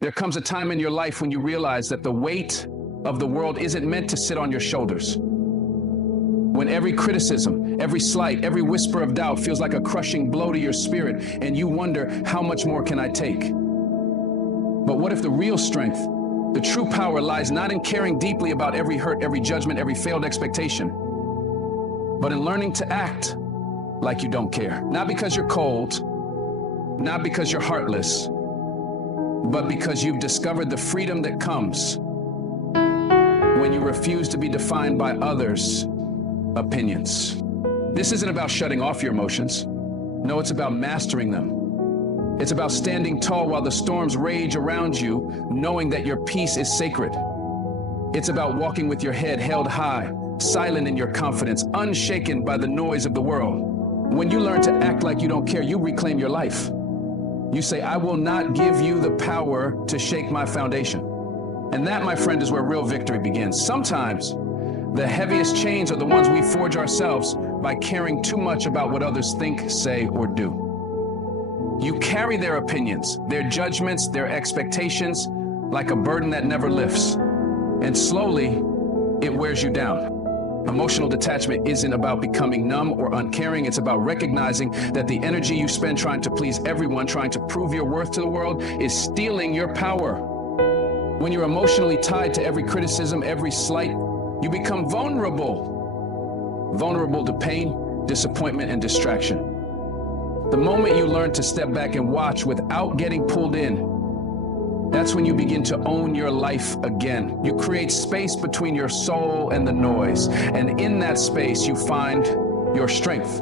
There comes a time in your life when you realize that the weight of the world isn't meant to sit on your shoulders. When every criticism, every slight, every whisper of doubt feels like a crushing blow to your spirit, and you wonder, how much more can I take? But what if the real strength, the true power, lies not in caring deeply about every hurt, every judgment, every failed expectation, but in learning to act like you don't care? Not because you're cold, not because you're heartless, but because you've discovered the freedom that comes when you refuse to be defined by others' opinions. This isn't about shutting off your emotions. No, it's about mastering them. It's about standing tall while the storms rage around you, knowing that your peace is sacred. It's about walking with your head held high, silent in your confidence, unshaken by the noise of the world. When you learn to act like you don't care, you reclaim your life. You say, I will not give you the power to shake my foundation. And that, my friend, is where real victory begins. Sometimes the heaviest chains are the ones we forge ourselves by caring too much about what others think, say, or do. You carry their opinions, their judgments, their expectations like a burden that never lifts. And slowly, it wears you down. Emotional detachment isn't about becoming numb or uncaring. It's about recognizing that the energy you spend trying to please everyone, trying to prove your worth to the world, is stealing your power. When you're emotionally tied to every criticism, every slight, you become vulnerable. Vulnerable to pain, disappointment, and distraction. The moment you learn to step back and watch without getting pulled in, that's when you begin to own your life again. You create space between your soul and the noise. And in that space, you find your strength.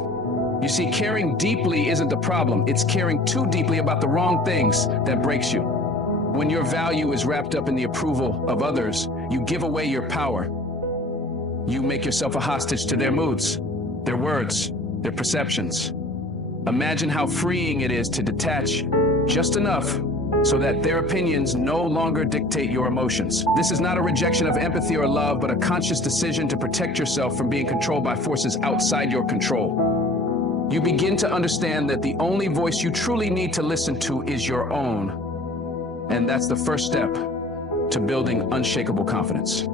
You see, caring deeply isn't the problem. It's caring too deeply about the wrong things that breaks you. When your value is wrapped up in the approval of others, you give away your power. You make yourself a hostage to their moods, their words, their perceptions. Imagine how freeing it is to detach just enough so that their opinions no longer dictate your emotions. This is not a rejection of empathy or love, but a conscious decision to protect yourself from being controlled by forces outside your control. You begin to understand that the only voice you truly need to listen to is your own. And that's the first step to building unshakable confidence.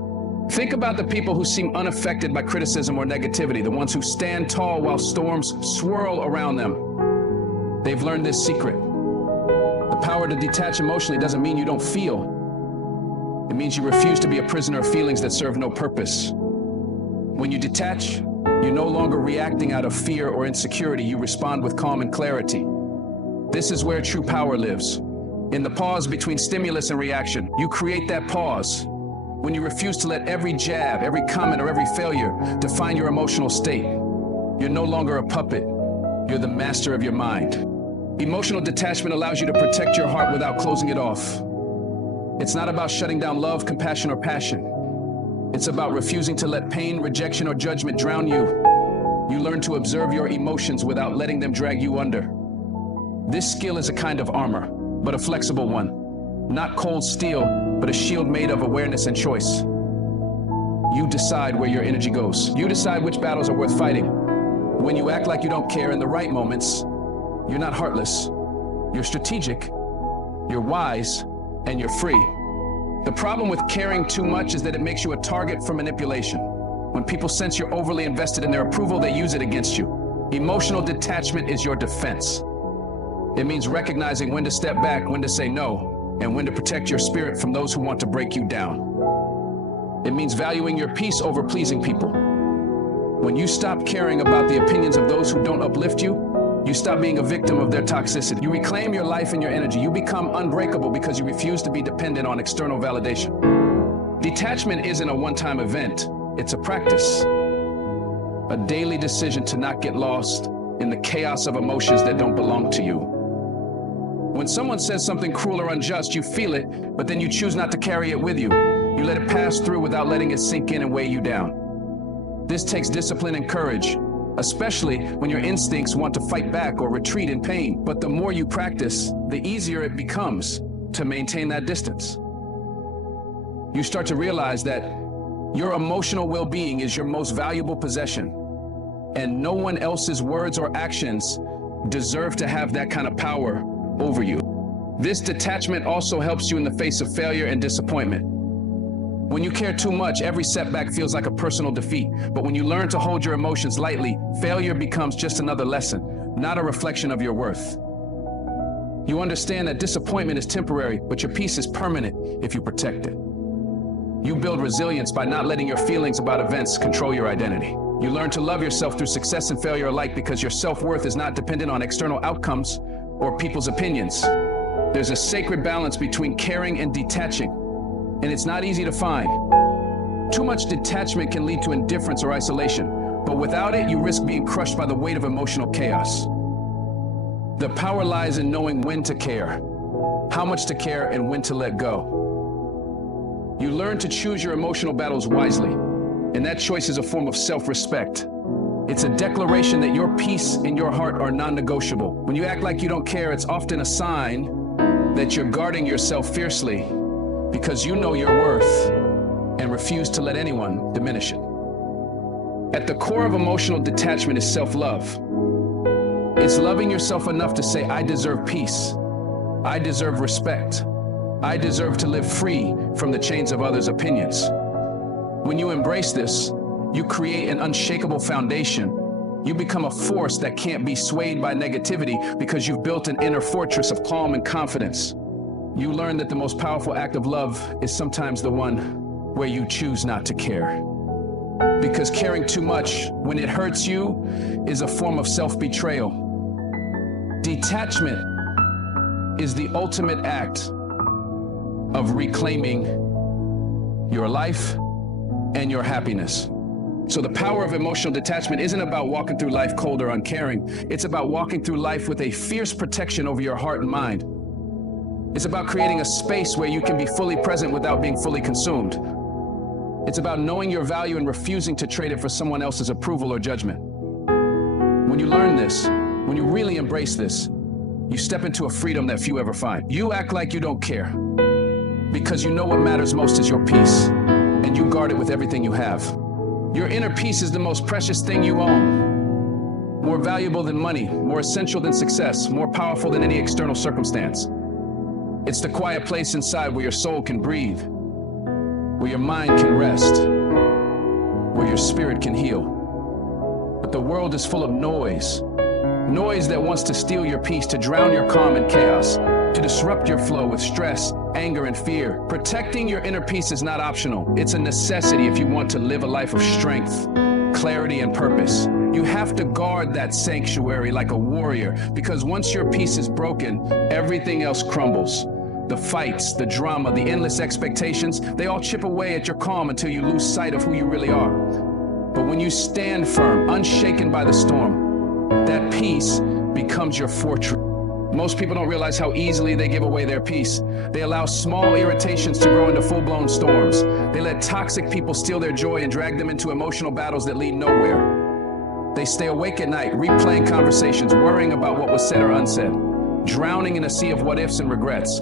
Think about the people who seem unaffected by criticism or negativity, the ones who stand tall while storms swirl around them. They've learned this secret. The power to detach emotionally doesn't mean you don't feel. It means you refuse to be a prisoner of feelings that serve no purpose. When you detach, you're no longer reacting out of fear or insecurity. You respond with calm and clarity. This is where true power lives. In the pause between stimulus and reaction, you create that pause. When you refuse to let every jab, every comment, or every failure define your emotional state, you're no longer a puppet. You're the master of your mind. Emotional detachment allows you to protect your heart without closing it off. It's not about shutting down love, compassion, or passion. It's about refusing to let pain, rejection, or judgment drown you. You learn to observe your emotions without letting them drag you under. This skill is a kind of armor, but a flexible one. Not cold steel, but a shield made of awareness and choice. You decide where your energy goes. You decide which battles are worth fighting. When you act like you don't care in the right moments, you're not heartless. You're strategic, you're wise, and you're free. The problem with caring too much is that it makes you a target for manipulation. When people sense you're overly invested in their approval, they use it against you. Emotional detachment is your defense. It means recognizing when to step back, when to say no, and when to protect your spirit from those who want to break you down. It means valuing your peace over pleasing people. When you stop caring about the opinions of those who don't uplift you, you stop being a victim of their toxicity. You reclaim your life and your energy. You become unbreakable because you refuse to be dependent on external validation. Detachment isn't a one-time event. It's a practice. A daily decision to not get lost in the chaos of emotions that don't belong to you. When someone says something cruel or unjust, you feel it, but then you choose not to carry it with you. You let it pass through without letting it sink in and weigh you down. This takes discipline and courage, especially when your instincts want to fight back or retreat in pain. But the more you practice, the easier it becomes to maintain that distance. You start to realize that your emotional well-being is your most valuable possession, and no one else's words or actions deserve to have that kind of power over you. This detachment also helps you in the face of failure and disappointment. When you care too much, every setback feels like a personal defeat. But when you learn to hold your emotions lightly, failure becomes just another lesson, not a reflection of your worth. You understand that disappointment is temporary, but your peace is permanent if you protect it. You build resilience by not letting your feelings about events control your identity. You learn to love yourself through success and failure alike because your self-worth is not dependent on external outcomes or people's opinions. There's a sacred balance between caring and detaching, and it's not easy to find. Too much detachment can lead to indifference or isolation, but without it, you risk being crushed by the weight of emotional chaos. The power lies in knowing when to care, how much to care, and when to let go. You learn to choose your emotional battles wisely, and that choice is a form of self-respect. It's a declaration that your peace and your heart are non-negotiable. When you act like you don't care, it's often a sign that you're guarding yourself fiercely because you know your worth and refuse to let anyone diminish it. At the core of emotional detachment is self-love. It's loving yourself enough to say, I deserve peace. I deserve respect. I deserve to live free from the chains of others' opinions. When you embrace this, you create an unshakable foundation. You become a force that can't be swayed by negativity because you've built an inner fortress of calm and confidence. You learn that the most powerful act of love is sometimes the one where you choose not to care. Because caring too much when it hurts you is a form of self-betrayal. Detachment is the ultimate act of reclaiming your life and your happiness. So the power of emotional detachment isn't about walking through life cold or uncaring. It's about walking through life with a fierce protection over your heart and mind. It's about creating a space where you can be fully present without being fully consumed. It's about knowing your value and refusing to trade it for someone else's approval or judgment. When you learn this, when you really embrace this, you step into a freedom that few ever find. You act like you don't care because you know what matters most is your peace, and you guard it with everything you have. Your inner peace is the most precious thing you own. More valuable than money, more essential than success, more powerful than any external circumstance. It's the quiet place inside where your soul can breathe, where your mind can rest, where your spirit can heal. But the world is full of noise. Noise that wants to steal your peace, to drown your calm in chaos, to disrupt your flow with stress, anger, and fear. Protecting your inner peace is not optional. It's a necessity if you want to live a life of strength, clarity, and purpose. You have to guard that sanctuary like a warrior, because once your peace is broken, everything else crumbles. The fights, the drama, the endless expectations, they all chip away at your calm until you lose sight of who you really are. But when you stand firm, unshaken by the storm, that peace becomes your fortress. Most people don't realize how easily they give away their peace. They allow small irritations to grow into full-blown storms. They let toxic people steal their joy and drag them into emotional battles that lead nowhere. They stay awake at night, replaying conversations, worrying about what was said or unsaid, drowning in a sea of what-ifs and regrets.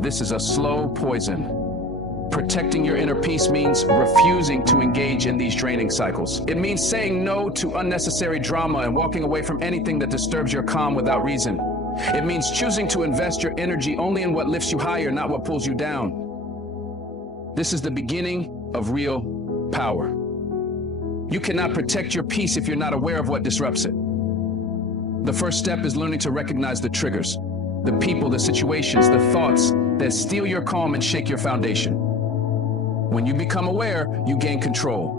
This is a slow poison. Protecting your inner peace means refusing to engage in these draining cycles. It means saying no to unnecessary drama and walking away from anything that disturbs your calm without reason. It means choosing to invest your energy only in what lifts you higher, not what pulls you down. This is the beginning of real power. You cannot protect your peace if you're not aware of what disrupts it. The first step is learning to recognize the triggers, the people, the situations, the thoughts that steal your calm and shake your foundation. When you become aware, you gain control.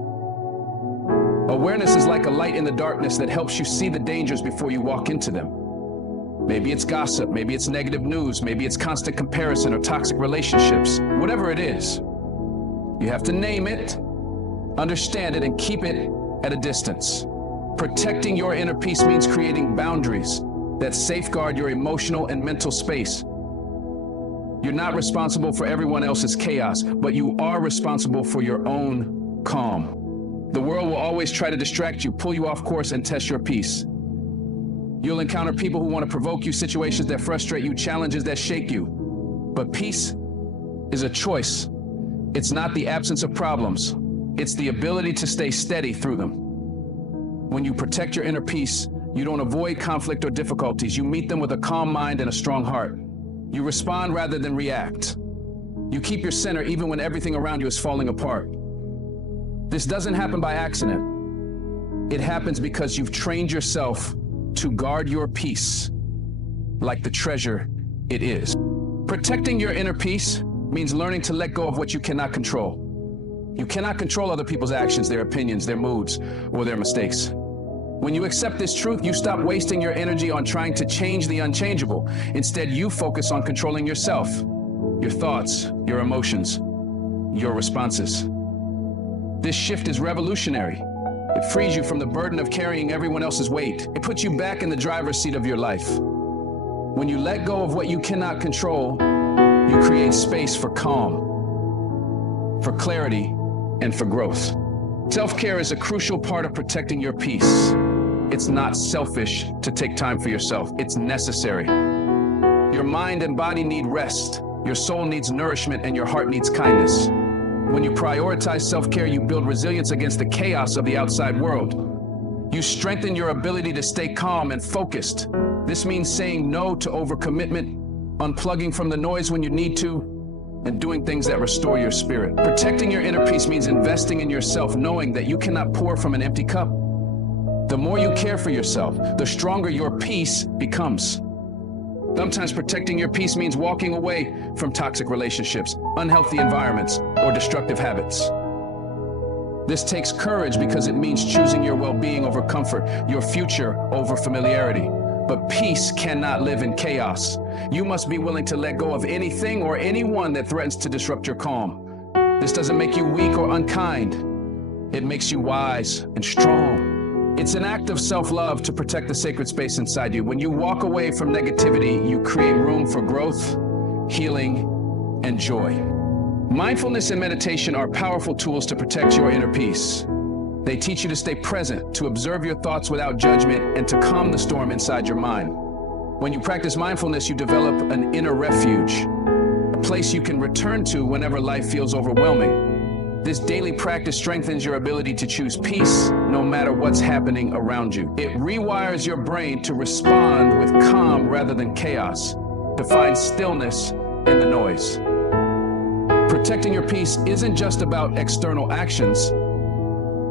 Awareness is like a light in the darkness that helps you see the dangers before you walk into them. Maybe it's gossip, maybe it's negative news, maybe it's constant comparison or toxic relationships. Whatever it is, you have to name it, understand it, and keep it at a distance. Protecting your inner peace means creating boundaries that safeguard your emotional and mental space. You're not responsible for everyone else's chaos, but you are responsible for your own calm. The world will always try to distract you, pull you off course, and test your peace. You'll encounter people who want to provoke you, situations that frustrate you, challenges that shake you. But peace is a choice. It's not the absence of problems. It's the ability to stay steady through them. When you protect your inner peace, you don't avoid conflict or difficulties. You meet them with a calm mind and a strong heart. You respond rather than react. You keep your center even when everything around you is falling apart. This doesn't happen by accident. It happens because you've trained yourself to guard your peace like the treasure it is. Protecting your inner peace means learning to let go of what you cannot control. You cannot control other people's actions, their opinions, their moods, or their mistakes. When you accept this truth, you stop wasting your energy on trying to change the unchangeable. Instead, you focus on controlling yourself, your thoughts, your emotions, your responses. This shift is revolutionary. It frees you from the burden of carrying everyone else's weight. It puts you back in the driver's seat of your life. When you let go of what you cannot control, you create space for calm, for clarity, and for growth. Self-care is a crucial part of protecting your peace. It's not selfish to take time for yourself. It's necessary. Your mind and body need rest. Your soul needs nourishment, and your heart needs kindness. When you prioritize self-care, you build resilience against the chaos of the outside world. You strengthen your ability to stay calm and focused. This means saying no to overcommitment, unplugging from the noise when you need to, and doing things that restore your spirit. Protecting your inner peace means investing in yourself, knowing that you cannot pour from an empty cup. The more you care for yourself, the stronger your peace becomes. Sometimes protecting your peace means walking away from toxic relationships, unhealthy environments, or destructive habits. This takes courage because it means choosing your well-being over comfort, your future over familiarity. But peace cannot live in chaos. You must be willing to let go of anything or anyone that threatens to disrupt your calm. This doesn't make you weak or unkind. It makes you wise and strong. It's an act of self-love to protect the sacred space inside you. When you walk away from negativity, you create room for growth, healing, and joy. Mindfulness and meditation are powerful tools to protect your inner peace. They teach you to stay present, to observe your thoughts without judgment, and to calm the storm inside your mind. When you practice mindfulness, you develop an inner refuge, a place you can return to whenever life feels overwhelming. This daily practice strengthens your ability to choose peace no matter what's happening around you. It rewires your brain to respond with calm rather than chaos, to find stillness in the noise. Protecting your peace isn't just about external actions.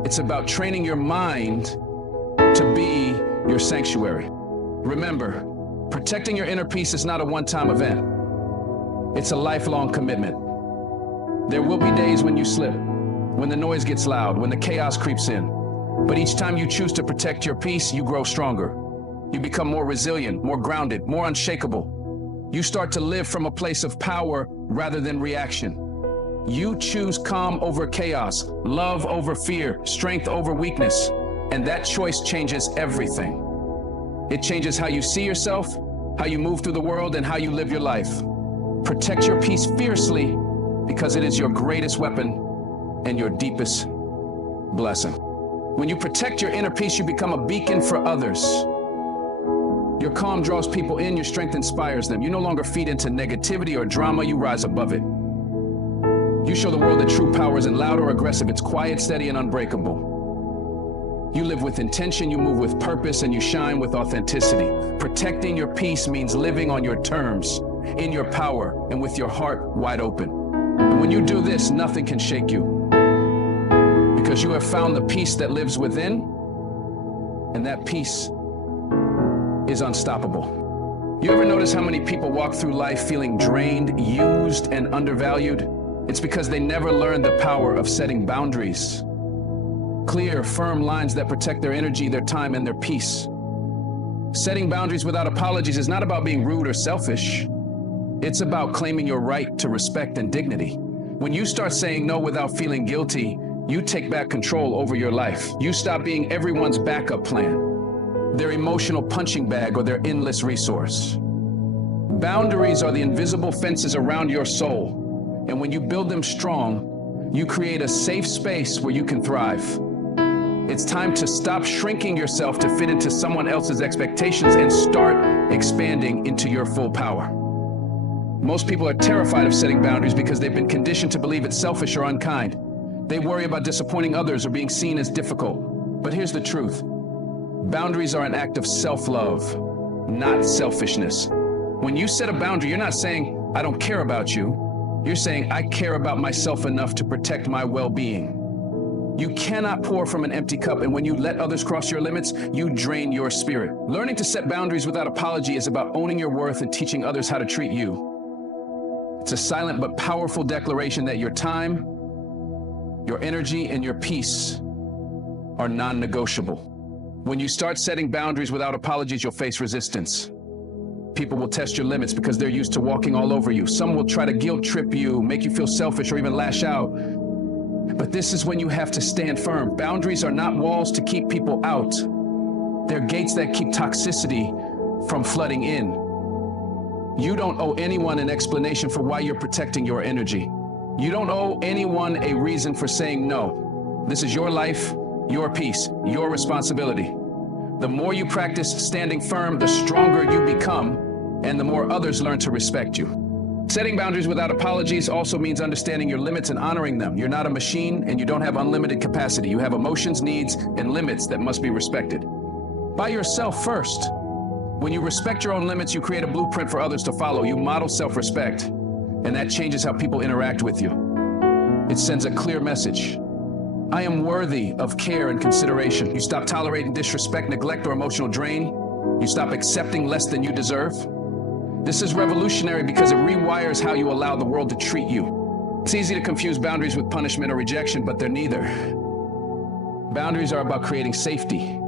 It's about training your mind to be your sanctuary. Remember, protecting your inner peace is not a one-time event. It's a lifelong commitment. There will be days when you slip, when the noise gets loud, when the chaos creeps in. But each time you choose to protect your peace, you grow stronger. You become more resilient, more grounded, more unshakable. You start to live from a place of power rather than reaction. You choose calm over chaos, love over fear, strength over weakness, and that choice changes everything. It changes how you see yourself, how you move through the world, and how you live your life. Protect your peace fiercely because it is your greatest weapon and your deepest blessing. When you protect your inner peace, you become a beacon for others. Your calm draws people in, your strength inspires them. You no longer feed into negativity or drama, you rise above it. You show the world that true power isn't loud or aggressive, it's quiet, steady, and unbreakable. You live with intention, you move with purpose, and you shine with authenticity. Protecting your peace means living on your terms, in your power, and with your heart wide open. And when you do this, nothing can shake you. Because you have found the peace that lives within, and that peace is unstoppable. You ever notice how many people walk through life feeling drained, used, and undervalued? It's because they never learned the power of setting boundaries. Clear, firm lines that protect their energy, their time, and their peace. Setting boundaries without apologies is not about being rude or selfish. It's about claiming your right to respect and dignity. When you start saying no without feeling guilty, you take back control over your life. You stop being everyone's backup plan, their emotional punching bag, or their endless resource. Boundaries are the invisible fences around your soul, and when you build them strong, you create a safe space where you can thrive. It's time to stop shrinking yourself to fit into someone else's expectations and start expanding into your full power. Most people are terrified of setting boundaries because they've been conditioned to believe it's selfish or unkind. They worry about disappointing others or being seen as difficult. But here's the truth. Boundaries are an act of self-love, not selfishness. When you set a boundary, you're not saying, I don't care about you. You're saying, I care about myself enough to protect my well-being. You cannot pour from an empty cup, and when you let others cross your limits, you drain your spirit. Learning to set boundaries without apology is about owning your worth and teaching others how to treat you. It's a silent but powerful declaration that your time, your energy, and your peace are non-negotiable. When you start setting boundaries without apologies, you'll face resistance. People will test your limits because they're used to walking all over you. Some will try to guilt trip you, make you feel selfish, or even lash out. But this is when you have to stand firm. Boundaries are not walls to keep people out. They're gates that keep toxicity from flooding in. You don't owe anyone an explanation for why you're protecting your energy. You don't owe anyone a reason for saying no. This is your life, your peace, your responsibility. The more you practice standing firm, the stronger you become, and the more others learn to respect you. Setting boundaries without apologies also means understanding your limits and honoring them. You're not a machine, and you don't have unlimited capacity. You have emotions, needs, and limits that must be respected. By yourself first. When you respect your own limits, you create a blueprint for others to follow. You model self-respect, and that changes how people interact with you. It sends a clear message. I am worthy of care and consideration. You stop tolerating disrespect, neglect, or emotional drain. You stop accepting less than you deserve. This is revolutionary because it rewires how you allow the world to treat you. It's easy to confuse boundaries with punishment or rejection, but they're neither. Boundaries are about creating safety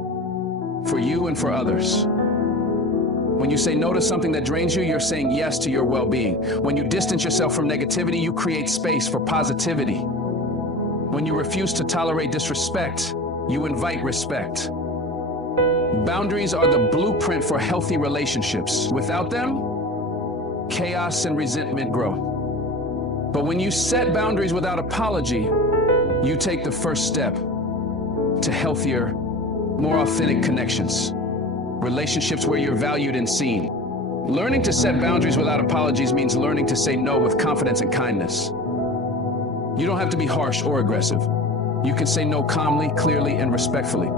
for you and for others. When you say no to something that drains you, you're saying yes to your well-being. When you distance yourself from negativity, you create space for positivity. When you refuse to tolerate disrespect, you invite respect. Boundaries are the blueprint for healthy relationships. Without them, chaos and resentment grow. But when you set boundaries without apology, you take the first step to healthier, more authentic connections. Relationships where you're valued and seen. Learning to set boundaries without apologies means learning to say no with confidence and kindness. You don't have to be harsh or aggressive. You can say no calmly, clearly, and respectfully.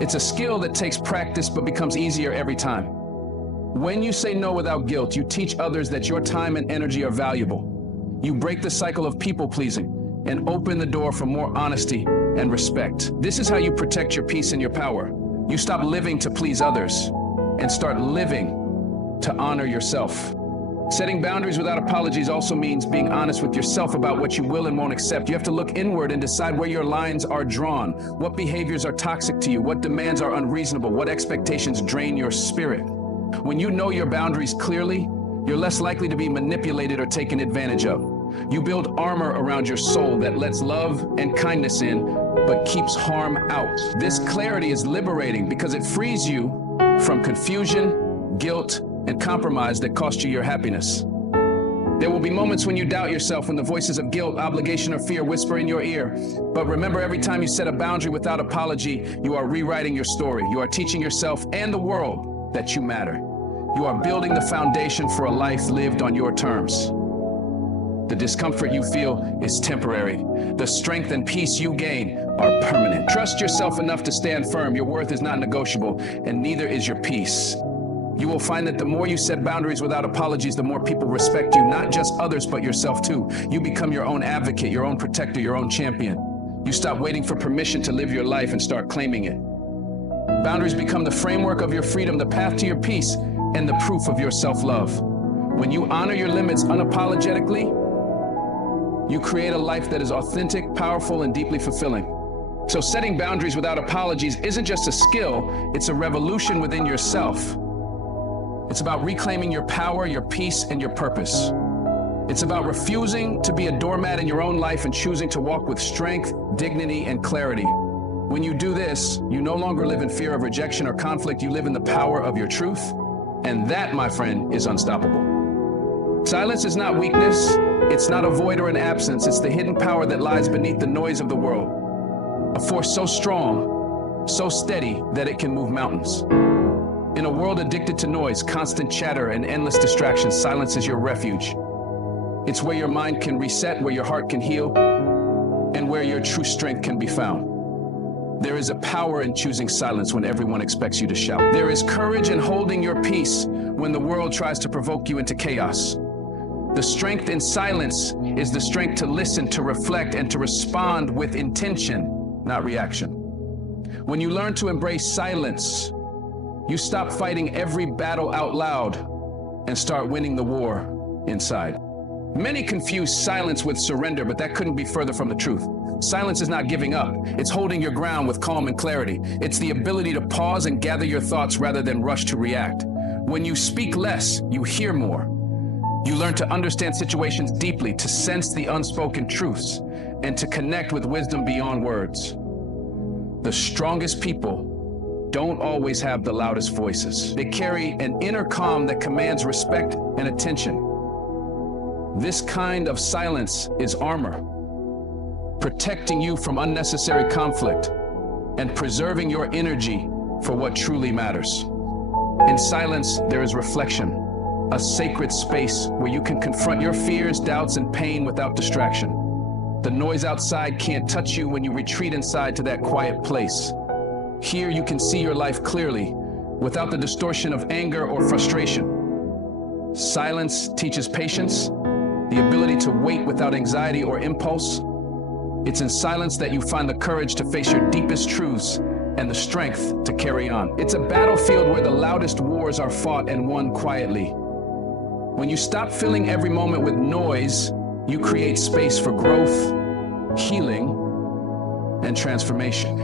It's a skill that takes practice but becomes easier every time. When you say no without guilt, you teach others that your time and energy are valuable. You break the cycle of people-pleasing and open the door for more honesty and respect. This is how you protect your peace and your power. You stop living to please others and start living to honor yourself. Setting boundaries without apologies also means being honest with yourself about what you will and won't accept. You have to look inward and decide where your lines are drawn, what behaviors are toxic to you, what demands are unreasonable, what expectations drain your spirit. When you know your boundaries clearly, you're less likely to be manipulated or taken advantage of. You build armor around your soul that lets love and kindness in, but keeps harm out. This clarity is liberating because it frees you from confusion, guilt, and compromise that cost you your happiness. There will be moments when you doubt yourself, when the voices of guilt, obligation, or fear whisper in your ear. But remember, every time you set a boundary without apology, you are rewriting your story. You are teaching yourself and the world that you matter. You are building the foundation for a life lived on your terms. The discomfort you feel is temporary. The strength and peace you gain are permanent. Trust yourself enough to stand firm. Your worth is not negotiable, and neither is your peace. You will find that the more you set boundaries without apologies, the more people respect you, not just others, but yourself too. You become your own advocate, your own protector, your own champion. You stop waiting for permission to live your life and start claiming it. Boundaries become the framework of your freedom, the path to your peace, and the proof of your self-love. When you honor your limits unapologetically, you create a life that is authentic, powerful, and deeply fulfilling. So setting boundaries without apologies isn't just a skill, it's a revolution within yourself. It's about reclaiming your power, your peace, and your purpose. It's about refusing to be a doormat in your own life and choosing to walk with strength, dignity, and clarity. When you do this, you no longer live in fear of rejection or conflict. You live in the power of your truth. And that, my friend, is unstoppable. Silence is not weakness. It's not a void or an absence. It's the hidden power that lies beneath the noise of the world. A force so strong, so steady that it can move mountains. In a world addicted to noise, constant chatter, and endless distractions, silence is your refuge. It's where your mind can reset, where your heart can heal, and where your true strength can be found. There is a power in choosing silence when everyone expects you to shout. There is courage in holding your peace when the world tries to provoke you into chaos. The strength in silence is the strength to listen, to reflect, and to respond with intention, not reaction. When you learn to embrace silence, you stop fighting every battle out loud and start winning the war inside. Many confuse silence with surrender, but that couldn't be further from the truth. Silence is not giving up. It's holding your ground with calm and clarity. It's the ability to pause and gather your thoughts rather than rush to react. When you speak less, you hear more. You learn to understand situations deeply, to sense the unspoken truths, and to connect with wisdom beyond words. The strongest people don't always have the loudest voices. They carry an inner calm that commands respect and attention. This kind of silence is armor, protecting you from unnecessary conflict and preserving your energy for what truly matters. In silence, there is reflection, a sacred space where you can confront your fears, doubts, and pain without distraction. The noise outside can't touch you when you retreat inside to that quiet place. Here you can see your life clearly, without the distortion of anger or frustration. Silence teaches patience, the ability to wait without anxiety or impulse. It's in silence that you find the courage to face your deepest truths and the strength to carry on. It's a battlefield where the loudest wars are fought and won quietly. When you stop filling every moment with noise, you create space for growth, healing, and transformation.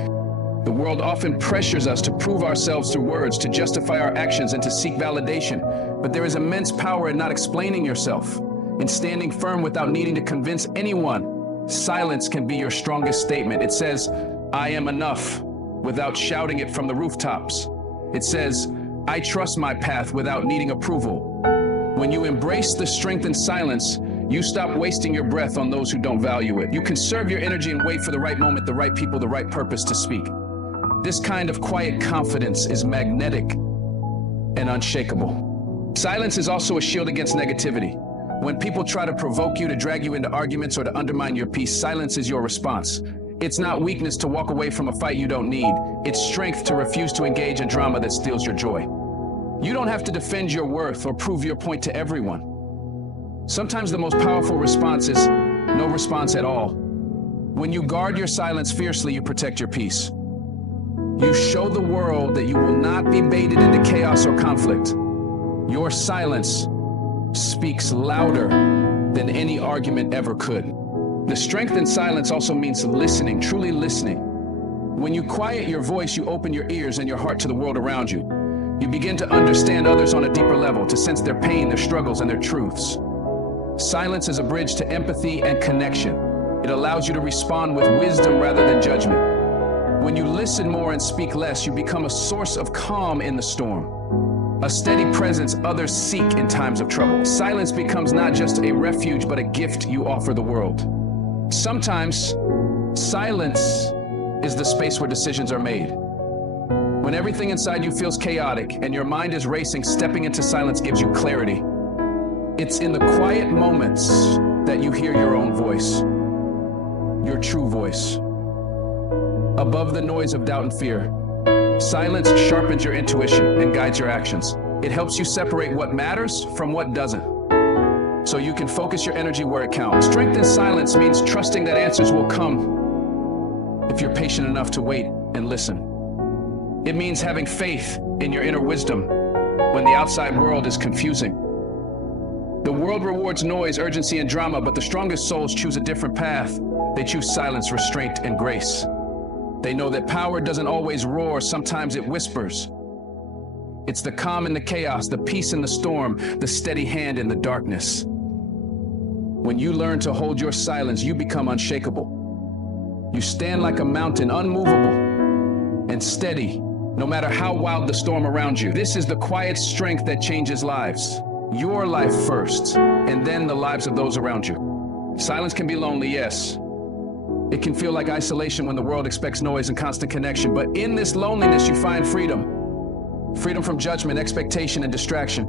The world often pressures us to prove ourselves through words, to justify our actions, and to seek validation. But there is immense power in not explaining yourself, in standing firm without needing to convince anyone. Silence can be your strongest statement. It says, "I am enough," without shouting it from the rooftops. It says, "I trust my path," without needing approval. When you embrace the strength in silence, you stop wasting your breath on those who don't value it. You conserve your energy and wait for the right moment, the right people, the right purpose to speak. This kind of quiet confidence is magnetic and unshakable. Silence is also a shield against negativity. When people try to provoke you, to drag you into arguments, or to undermine your peace, silence is your response. It's not weakness to walk away from a fight you don't need. It's strength to refuse to engage in drama that steals your joy. You don't have to defend your worth or prove your point to everyone. Sometimes the most powerful response is no response at all. When you guard your silence fiercely, you protect your peace. You show the world that you will not be baited into chaos or conflict. Your silence speaks louder than any argument ever could. The strength in silence also means listening, truly listening. When you quiet your voice, you open your ears and your heart to the world around you. You begin to understand others on a deeper level, to sense their pain, their struggles, and their truths. Silence is a bridge to empathy and connection. It allows you to respond with wisdom rather than judgment. When you listen more and speak less, you become a source of calm in the storm, a steady presence others seek in times of trouble. Silence becomes not just a refuge, but a gift you offer the world. Sometimes, silence is the space where decisions are made. When everything inside you feels chaotic and your mind is racing, stepping into silence gives you clarity. It's in the quiet moments that you hear your own voice, your true voice. Above the noise of doubt and fear, silence sharpens your intuition and guides your actions. It helps you separate what matters from what doesn't, so you can focus your energy where it counts. Strength in silence means trusting that answers will come if you're patient enough to wait and listen. It means having faith in your inner wisdom when the outside world is confusing. The world rewards noise, urgency, and drama, but the strongest souls choose a different path. They choose silence, restraint, and grace. They know that power doesn't always roar, sometimes it whispers. It's the calm in the chaos, the peace in the storm, the steady hand in the darkness. When you learn to hold your silence, you become unshakable. You stand like a mountain, unmovable and steady, no matter how wild the storm around you. This is the quiet strength that changes lives. Your life first, and then the lives of those around you. Silence can be lonely, yes. It can feel like isolation when the world expects noise and constant connection, but in this loneliness you find freedom. Freedom from judgment, expectation, and distraction.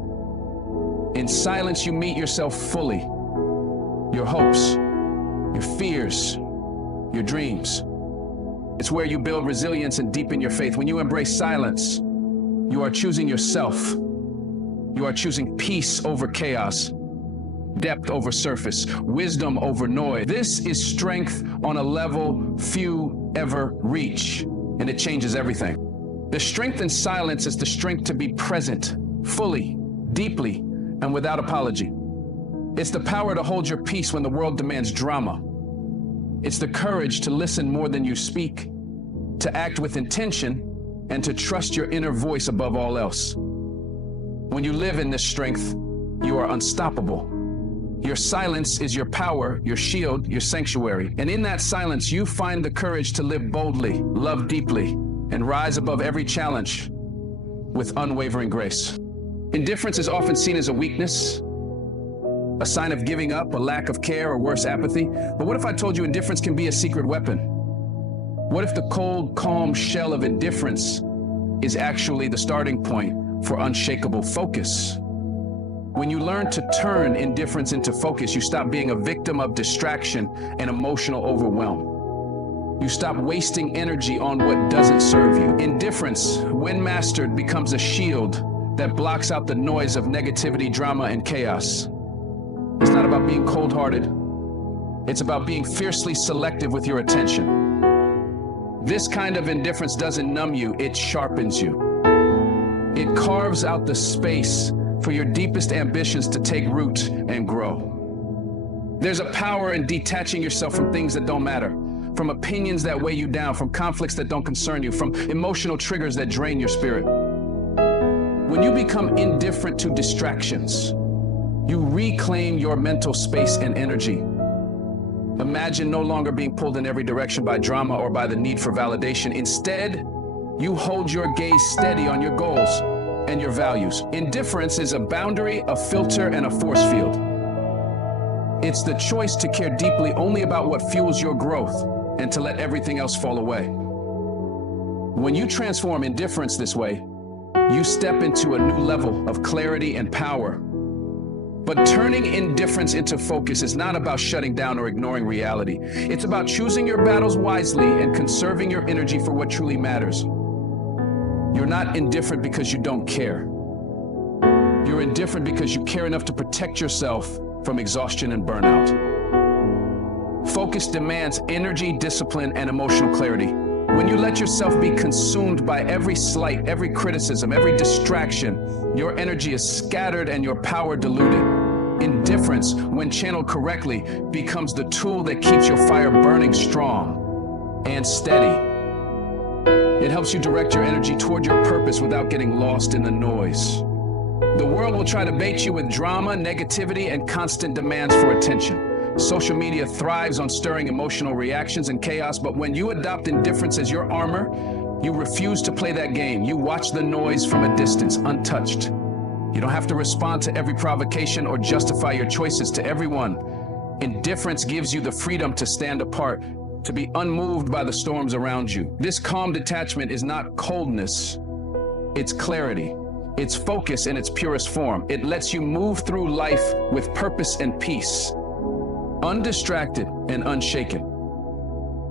In silence you meet yourself fully. Your hopes, your fears, your dreams. It's where you build resilience and deepen your faith. When you embrace silence, you are choosing yourself. You are choosing peace over chaos, depth over surface, wisdom over noise. This is strength on a level few ever reach, and it changes everything. The strength in silence is the strength to be present, fully, deeply, and without apology. It's the power to hold your peace when the world demands drama. It's the courage to listen more than you speak, to act with intention, and to trust your inner voice above all else. When you live in this strength, you are unstoppable. Your silence is your power, your shield, your sanctuary. And in that silence, you find the courage to live boldly, love deeply, and rise above every challenge with unwavering grace. Indifference is often seen as a weakness, a sign of giving up, a lack of care, or worse, apathy. But what if I told you indifference can be a secret weapon? What if the cold, calm shell of indifference is actually the starting point for unshakable focus? When you learn to turn indifference into focus, you stop being a victim of distraction and emotional overwhelm. You stop wasting energy on what doesn't serve you. Indifference, when mastered, becomes a shield that blocks out the noise of negativity, drama, and chaos. It's not about being cold-hearted. It's about being fiercely selective with your attention. This kind of indifference doesn't numb you, it sharpens you. It carves out the space for your deepest ambitions to take root and grow. There's a power in detaching yourself from things that don't matter, from opinions that weigh you down, from conflicts that don't concern you, from emotional triggers that drain your spirit. When you become indifferent to distractions, you reclaim your mental space and energy. Imagine no longer being pulled in every direction by drama or by the need for validation. Instead, you hold your gaze steady on your goals and your values. Indifference is a boundary, a filter, and a force field. It's the choice to care deeply only about what fuels your growth and to let everything else fall away. When you transform indifference this way, you step into a new level of clarity and power. But turning indifference into focus is not about shutting down or ignoring reality. It's about choosing your battles wisely and conserving your energy for what truly matters. You're not indifferent because you don't care. You're indifferent because you care enough to protect yourself from exhaustion and burnout. Focus demands energy, discipline, and emotional clarity. When you let yourself be consumed by every slight, every criticism, every distraction, your energy is scattered and your power diluted. Indifference, when channeled correctly, becomes the tool that keeps your fire burning strong and steady. It helps you direct your energy toward your purpose without getting lost in the noise. The world will try to bait you with drama, negativity, and constant demands for attention. Social media thrives on stirring emotional reactions and chaos, but when you adopt indifference as your armor, you refuse to play that game. You watch the noise from a distance, untouched. You don't have to respond to every provocation or justify your choices to everyone. Indifference gives you the freedom to stand apart, to be unmoved by the storms around you. This calm detachment is not coldness, it's clarity. It's focus in its purest form. It lets you move through life with purpose and peace, undistracted and unshaken.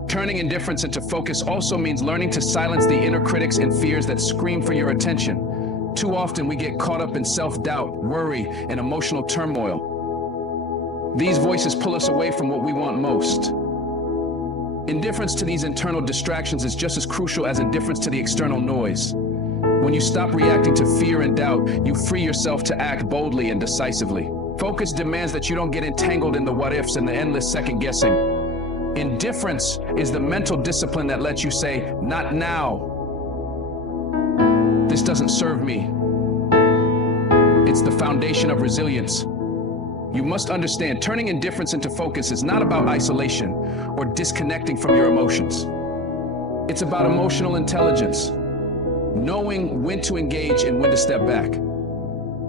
Turning indifference into focus also means learning to silence the inner critics and fears that scream for your attention. Too often we get caught up in self-doubt, worry, and emotional turmoil. These voices pull us away from what we want most. Indifference to these internal distractions is just as crucial as indifference to the external noise. When you stop reacting to fear and doubt, you free yourself to act boldly and decisively. Focus demands that you don't get entangled in the what-ifs and the endless second-guessing. Indifference is the mental discipline that lets you say, "Not now. This doesn't serve me." It's the foundation of resilience. You must understand, turning indifference into focus is not about isolation or disconnecting from your emotions. It's about emotional intelligence, knowing when to engage and when to step back.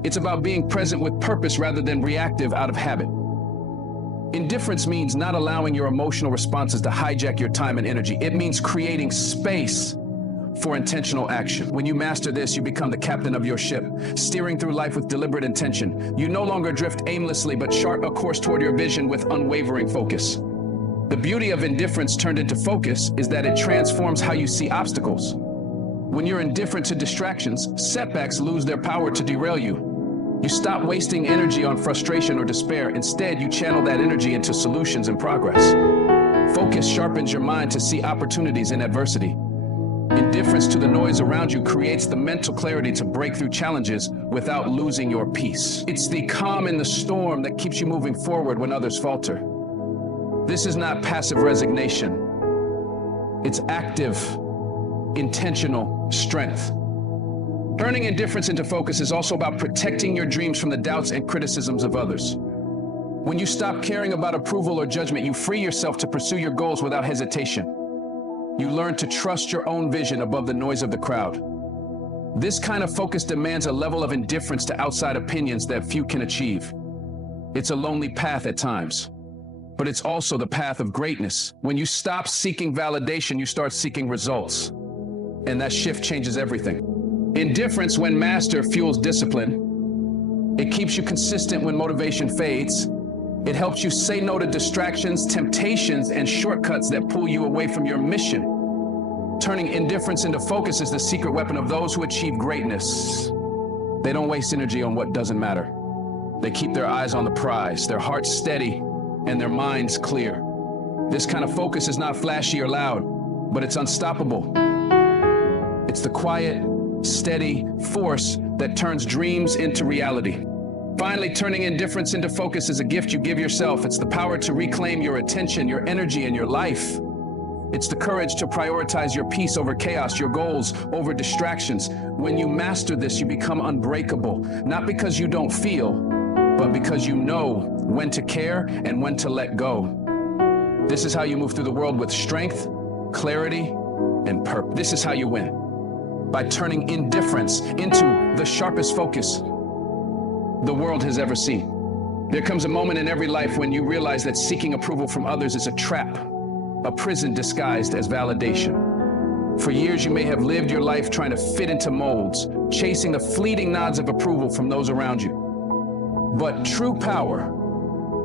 It's about being present with purpose rather than reactive out of habit. Indifference means not allowing your emotional responses to hijack your time and energy. It means creating space for intentional action. When you master this, you become the captain of your ship, steering through life with deliberate intention. You no longer drift aimlessly, but chart a course toward your vision with unwavering focus. The beauty of indifference turned into focus is that it transforms how you see obstacles. When you're indifferent to distractions, setbacks lose their power to derail you. You stop wasting energy on frustration or despair. Instead, you channel that energy into solutions and progress. Focus sharpens your mind to see opportunities in adversity. Indifference to the noise around you creates the mental clarity to break through challenges without losing your peace. It's the calm in the storm that keeps you moving forward when others falter. This is not passive resignation. It's active, intentional strength. Turning indifference into focus is also about protecting your dreams from the doubts and criticisms of others. When you stop caring about approval or judgment, you free yourself to pursue your goals without hesitation. You learn to trust your own vision above the noise of the crowd. This kind of focus demands a level of indifference to outside opinions that few can achieve. It's a lonely path at times, but it's also the path of greatness. When you stop seeking validation, you start seeking results. And that shift changes everything. Indifference, when mastered, fuels discipline. It keeps you consistent when motivation fades. It helps you say no to distractions, temptations, and shortcuts that pull you away from your mission. Turning indifference into focus is the secret weapon of those who achieve greatness. They don't waste energy on what doesn't matter. They keep their eyes on the prize, their hearts steady, and their minds clear. This kind of focus is not flashy or loud, but it's unstoppable. It's the quiet, steady force that turns dreams into reality. Finally, turning indifference into focus is a gift you give yourself. It's the power to reclaim your attention, your energy, and your life. It's the courage to prioritize your peace over chaos, your goals over distractions. When you master this, you become unbreakable, not because you don't feel, but because you know when to care and when to let go. This is how you move through the world with strength, clarity, and purpose. This is how you win. By turning indifference into the sharpest focus the world has ever seen. There comes a moment in every life when you realize that seeking approval from others is a trap, a prison disguised as validation. For years, you may have lived your life trying to fit into molds, chasing the fleeting nods of approval from those around you. But true power,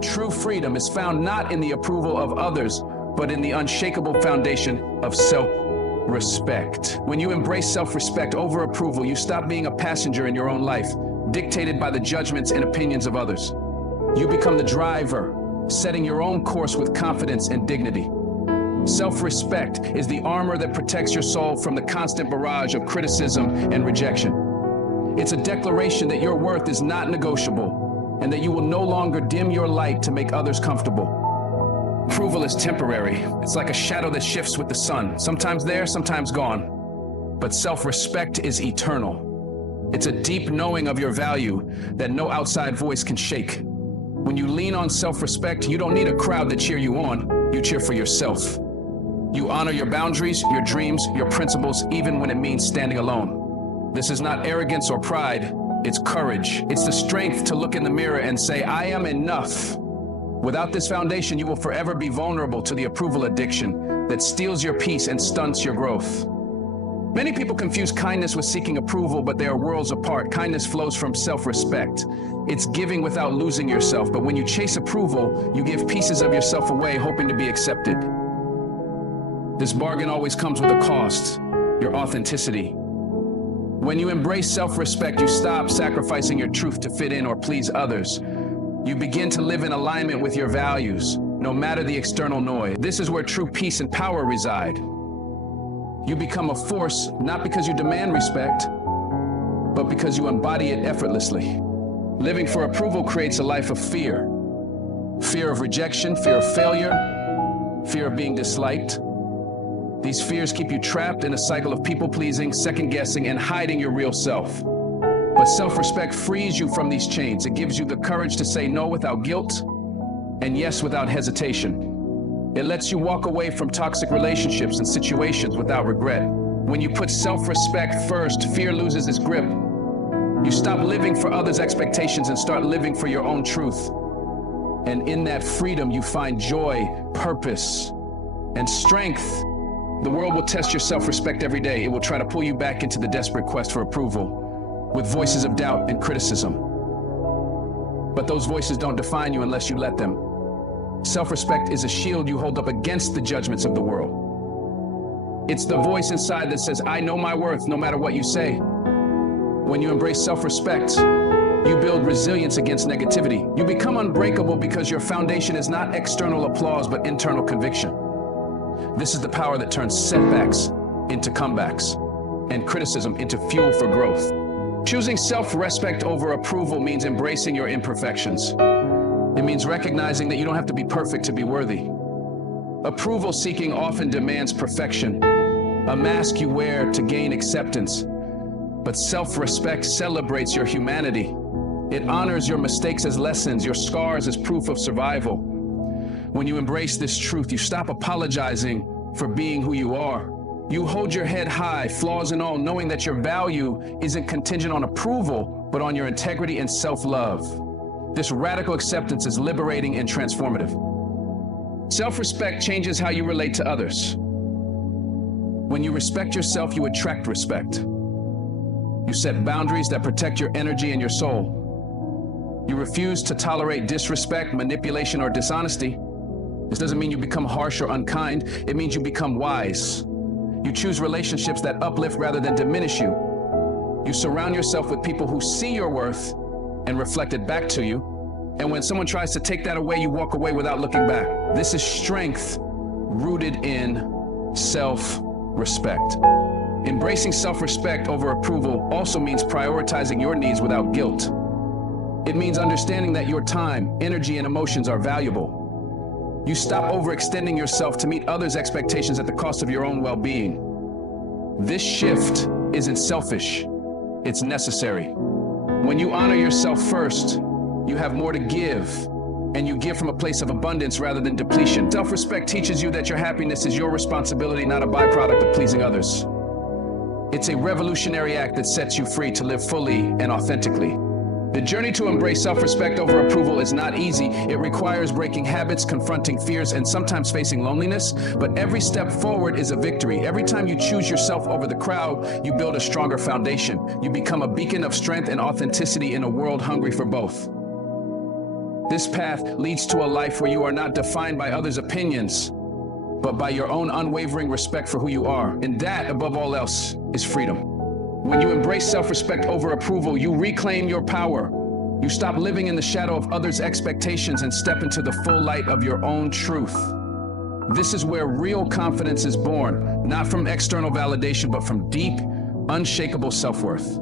true freedom is found not in the approval of others, but in the unshakable foundation of self-respect. When you embrace self-respect over approval, you stop being a passenger in your own life, dictated by the judgments and opinions of others. You become the driver, setting your own course with confidence and dignity. Self-respect is the armor that protects your soul from the constant barrage of criticism and rejection. It's a declaration that your worth is not negotiable and that you will no longer dim your light to make others comfortable. Approval is temporary. It's like a shadow that shifts with the sun, sometimes there, sometimes gone. But self-respect is eternal. It's a deep knowing of your value that no outside voice can shake. When you lean on self-respect, you don't need a crowd to cheer you on. You cheer for yourself. You honor your boundaries, your dreams, your principles, even when it means standing alone. This is not arrogance or pride. It's courage. It's the strength to look in the mirror and say, I am enough. Without this foundation, you will forever be vulnerable to the approval addiction that steals your peace and stunts your growth. Many people confuse kindness with seeking approval, but they are worlds apart. Kindness flows from self-respect. It's giving without losing yourself. But when you chase approval, you give pieces of yourself away, hoping to be accepted. This bargain always comes with a cost, your authenticity. When you embrace self-respect, you stop sacrificing your truth to fit in or please others. You begin to live in alignment with your values, no matter the external noise. This is where true peace and power reside. You become a force, not because you demand respect, but because you embody it effortlessly. Living for approval creates a life of fear. Fear of rejection, fear of failure, fear of being disliked. These fears keep you trapped in a cycle of people-pleasing, second-guessing, and hiding your real self. But self-respect frees you from these chains. It gives you the courage to say no without guilt and yes without hesitation. It lets you walk away from toxic relationships and situations without regret. When you put self-respect first, fear loses its grip. You stop living for others' expectations and start living for your own truth. And in that freedom, you find joy, purpose, and strength. The world will test your self-respect every day. It will try to pull you back into the desperate quest for approval, with voices of doubt and criticism. But those voices don't define you unless you let them. Self-respect is a shield you hold up against the judgments of the world. It's the voice inside that says, I know my worth no matter what you say. When you embrace self-respect, you build resilience against negativity. You become unbreakable because your foundation is not external applause, but internal conviction. This is the power that turns setbacks into comebacks and criticism into fuel for growth. Choosing self-respect over approval means embracing your imperfections. It means recognizing that you don't have to be perfect to be worthy. Approval seeking often demands perfection, a mask you wear to gain acceptance. But self-respect celebrates your humanity. It honors your mistakes as lessons, your scars as proof of survival. When you embrace this truth, you stop apologizing for being who you are. You hold your head high, flaws and all, knowing that your value isn't contingent on approval, but on your integrity and self-love. This radical acceptance is liberating and transformative. Self-respect changes how you relate to others. When you respect yourself, you attract respect. You set boundaries that protect your energy and your soul. You refuse to tolerate disrespect, manipulation, or dishonesty. This doesn't mean you become harsh or unkind. It means you become wise. You choose relationships that uplift rather than diminish you. You surround yourself with people who see your worth and reflect it back to you. And when someone tries to take that away, you walk away without looking back. This is strength rooted in self-respect. Embracing self-respect over approval also means prioritizing your needs without guilt. It means understanding that your time, energy, and emotions are valuable. You stop overextending yourself to meet others' expectations at the cost of your own well-being. This shift isn't selfish, it's necessary. When you honor yourself first, you have more to give, and you give from a place of abundance rather than depletion. Self-respect teaches you that your happiness is your responsibility, not a byproduct of pleasing others. It's a revolutionary act that sets you free to live fully and authentically. The journey to embrace self-respect over approval is not easy. It requires breaking habits, confronting fears, and sometimes facing loneliness. But every step forward is a victory. Every time you choose yourself over the crowd, you build a stronger foundation. You become a beacon of strength and authenticity in a world hungry for both. This path leads to a life where you are not defined by others' opinions, but by your own unwavering respect for who you are. And that, above all else, is freedom. When you embrace self-respect over approval, you reclaim your power. You stop living in the shadow of others' expectations and step into the full light of your own truth. This is where real confidence is born, not from external validation, but from deep, unshakable self-worth.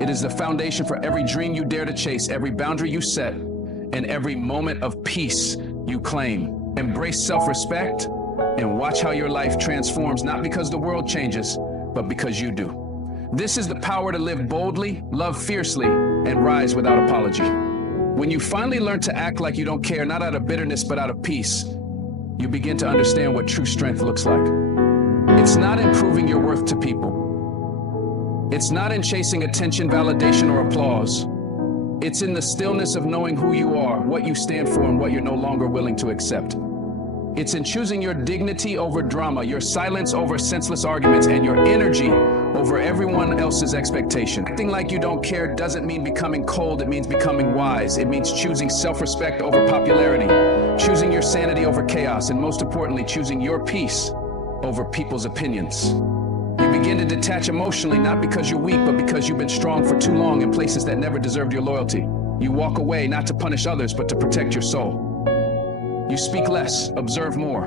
It is the foundation for every dream you dare to chase, every boundary you set, and every moment of peace you claim. Embrace self-respect and watch how your life transforms, not because the world changes, but because you do. This is the power to live boldly, love fiercely, and rise without apology. When you finally learn to act like you don't care, not out of bitterness, but out of peace, you begin to understand what true strength looks like. It's not in proving your worth to people. It's not in chasing attention, validation, or applause. It's in the stillness of knowing who you are, what you stand for, and what you're no longer willing to accept. It's in choosing your dignity over drama, your silence over senseless arguments, and your energy over everyone else's expectation. Acting like you don't care doesn't mean becoming cold, it means becoming wise. It means choosing self-respect over popularity, choosing your sanity over chaos, and most importantly, choosing your peace over people's opinions. You begin to detach emotionally, not because you're weak, but because you've been strong for too long in places that never deserved your loyalty. You walk away not to punish others, but to protect your soul. You speak less, observe more,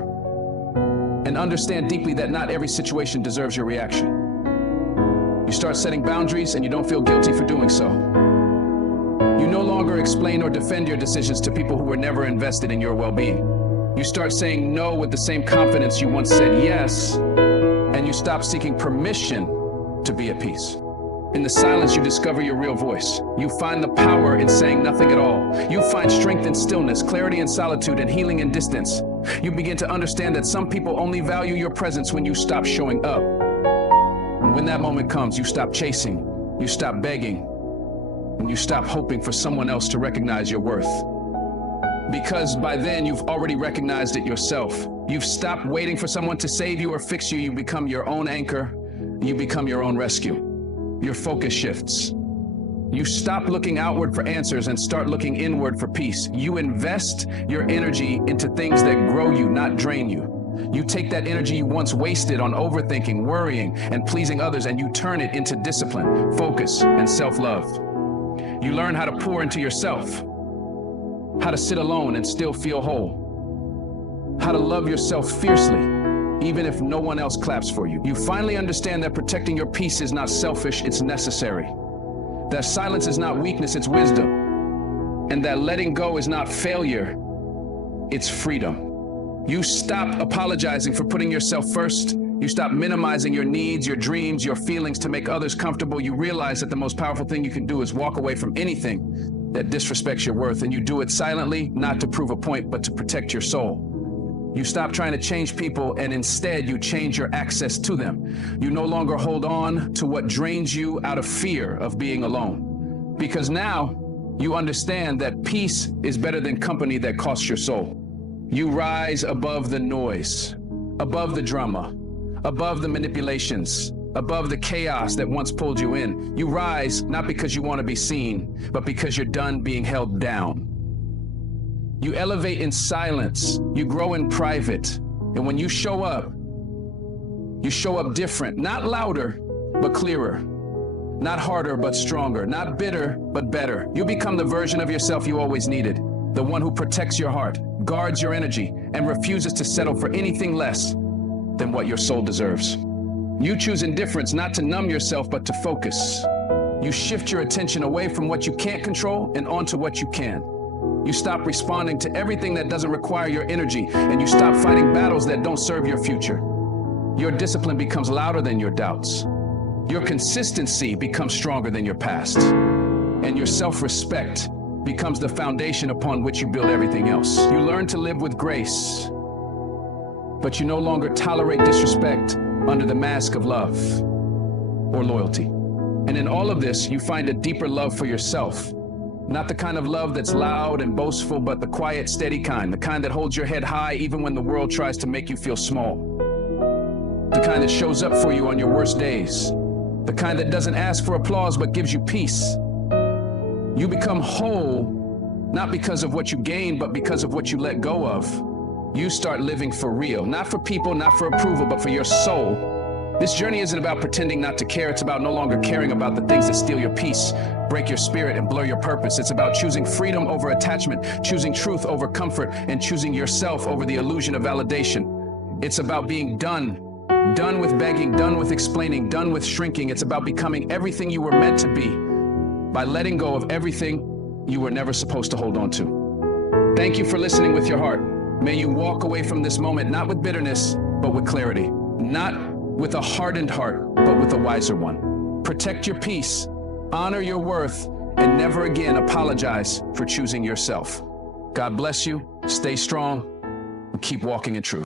and understand deeply that not every situation deserves your reaction. You start setting boundaries and you don't feel guilty for doing so. You no longer explain or defend your decisions to people who were never invested in your well-being. You start saying no with the same confidence you once said yes, and you stop seeking permission to be at peace. In the silence, you discover your real voice. You find the power in saying nothing at all. You find strength in stillness, clarity in solitude, and healing in distance. You begin to understand that some people only value your presence when you stop showing up. And when that moment comes, you stop chasing, you stop begging, and you stop hoping for someone else to recognize your worth. Because by then, you've already recognized it yourself. You've stopped waiting for someone to save you or fix you. You become your own anchor. You become your own rescue. Your focus shifts. You stop looking outward for answers and start looking inward for peace. You invest your energy into things that grow you, not drain you. You take that energy you once wasted on overthinking, worrying, and pleasing others, and you turn it into discipline, focus, and self-love. You learn how to pour into yourself, how to sit alone and still feel whole, how to love yourself fiercely, even if no one else claps for you. You finally understand that protecting your peace is not selfish, it's necessary. That silence is not weakness, it's wisdom. And that letting go is not failure, it's freedom. You stop apologizing for putting yourself first. You stop minimizing your needs, your dreams, your feelings to make others comfortable. You realize that the most powerful thing you can do is walk away from anything that disrespects your worth. And you do it silently, not to prove a point, but to protect your soul. You stop trying to change people, and instead you change your access to them. You no longer hold on to what drains you out of fear of being alone. Because now you understand that peace is better than company that costs your soul. You rise above the noise, above the drama, above the manipulations, above the chaos that once pulled you in. You rise not because you want to be seen, but because you're done being held down. You elevate in silence, you grow in private, and when you show up different, not louder, but clearer, not harder, but stronger, not bitter, but better. You become the version of yourself you always needed, the one who protects your heart, guards your energy, and refuses to settle for anything less than what your soul deserves. You choose indifference not to numb yourself, but to focus. You shift your attention away from what you can't control and onto what you can. You stop responding to everything that doesn't require your energy, and you stop fighting battles that don't serve your future. Your discipline becomes louder than your doubts. Your consistency becomes stronger than your past. And your self-respect becomes the foundation upon which you build everything else. You learn to live with grace, but you no longer tolerate disrespect under the mask of love or loyalty. And in all of this, you find a deeper love for yourself. Not the kind of love that's loud and boastful, but the quiet, steady kind, the kind that holds your head high even when the world tries to make you feel small. The kind that shows up for you on your worst days. The kind that doesn't ask for applause, but gives you peace. You become whole, not because of what you gain, but because of what you let go of. You start living for real, not for people, not for approval, but for your soul. This journey isn't about pretending not to care. It's about no longer caring about the things that steal your peace, break your spirit, and blur your purpose. It's about choosing freedom over attachment, choosing truth over comfort, and choosing yourself over the illusion of validation. It's about being done with begging, done with explaining, done with shrinking. It's about becoming everything you were meant to be by letting go of everything you were never supposed to hold on to. Thank you for listening with your heart. May you walk away from this moment not with bitterness, but with clarity. Not with a hardened heart, but with a wiser one. Protect your peace, honor your worth, and never again apologize for choosing yourself. God bless you, stay strong, and keep walking in truth.